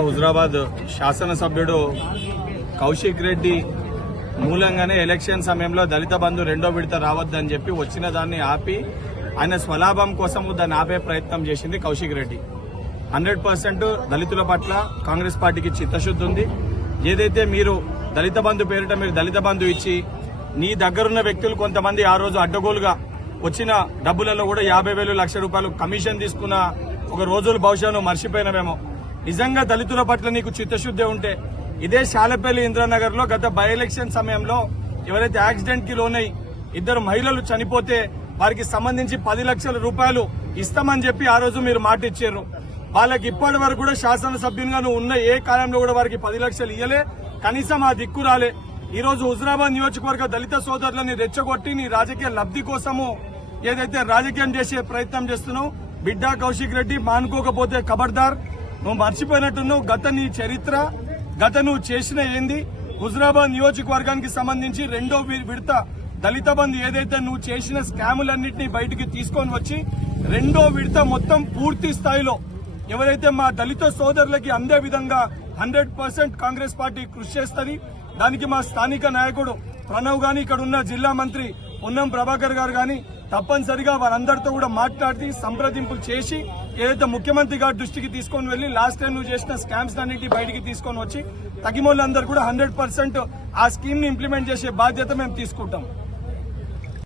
హుజరాబాద్ శాసనసభ్యుడు కౌశిక్ రెడ్డి మూలంగానే ఎలక్షన్ సమయంలో దళిత బంధు రెండో విడత రావద్దని చెప్పి వచ్చిన దాన్ని ఆపి ఆయన స్వలాభం కోసం దాన్ని ఆపే ప్రయత్నం చేసింది కౌశిక్ రెడ్డి. హండ్రెడ్ పర్సెంట్ దళితుల పట్ల కాంగ్రెస్ పార్టీకి చిత్తశుద్ధి ఉంది. ఏదైతే మీరు దళిత బంధు పేరిట మీరు దళిత బంధు ఇచ్చి నీ దగ్గరున్న వ్యక్తులు కొంతమంది ఆ రోజు అడ్డగోలుగా వచ్చిన డబ్బులలో కూడా యాభై వేలు లక్ష రూపాయలు కమిషన్ తీసుకున్న ఒక రోజులు బహుశా మర్చిపోయినవేమో. నిజంగా దళితుల పట్ల నీకు చిత్తశుద్ధి ఉంటే ఇదే శాలపల్లి ఇంద్రానగర్లో గత బై ఎలక్షన్ సమయంలో ఎవరైతే యాక్సిడెంట్కి లోనై ఇద్దరు మహిళలు చనిపోతే వారికి సంబంధించి పది లక్షల రూపాయలు ఇస్తామని చెప్పి ఆ రోజు మీరు మాట ఇచ్చారు. వాళ్ళకి ఇప్పటి వరకు కూడా శాసనసభ్యునిగా నువ్వు ఉన్న ఏ కాలంలో కూడా వారికి పది లక్షలు ఇయ్యలే. కనీసం ఆ దిక్కు రాలే. ఈ రోజు హుజరాబాద్ నియోజకవర్గ దళిత సోదరులని రెచ్చగొట్టి నీ రాజకీయ లబ్ధి కోసము ఏదైతే రాజకీయం చేసే ప్రయత్నం చేస్తున్నావు బిడ్డా కౌశిక్ రెడ్డి మానుకోకపోతే ఖబర్దార్ నువ్వు మర్చిపోయినట్టున్నావు. గత నీ చరిత్ర గత నువ్వు చేసిన ఏంది? హుజరాబాద్ నియోజకవర్గానికి సంబంధించి రెండో విడత దళిత బంధు ఏదైతే నువ్వు చేసిన స్కాములన్నింటినీ బయటికి తీసుకొని వచ్చి రెండో విడత మొత్తం పూర్తి స్థాయిలో ఎవరైతే మా దళిత సోదరులకి అందే విధంగా హండ్రెడ్ పర్సెంట్ కాంగ్రెస్ పార్టీ కృషి చేస్తుంది దానికి మా స్థానిక నాయకుడు ప్రణవ్ గాని ఇక్కడ ఉన్న జిల్లా మంత్రి ఉన్నం ప్రభాకర్ గారు గాని తప్పనిసరిగా వారందరితో కూడా మాట్లాడి సంప్రదింపులు చేసి ఏదైతే ముఖ్యమంత్రి గారి దృష్టికి తీసుకొని వెళ్ళి లాస్ట్ టైం నువ్వు చేసిన స్కామ్స్ అన్నింటి బయటికి తీసుకొని వచ్చి తగిమోళ్ళందరూ కూడా హండ్రెడ్ పర్సెంట్ ఆ స్కీమ్ని ఇంప్లిమెంట్ చేసే బాధ్యత మేము తీసుకుంటాం.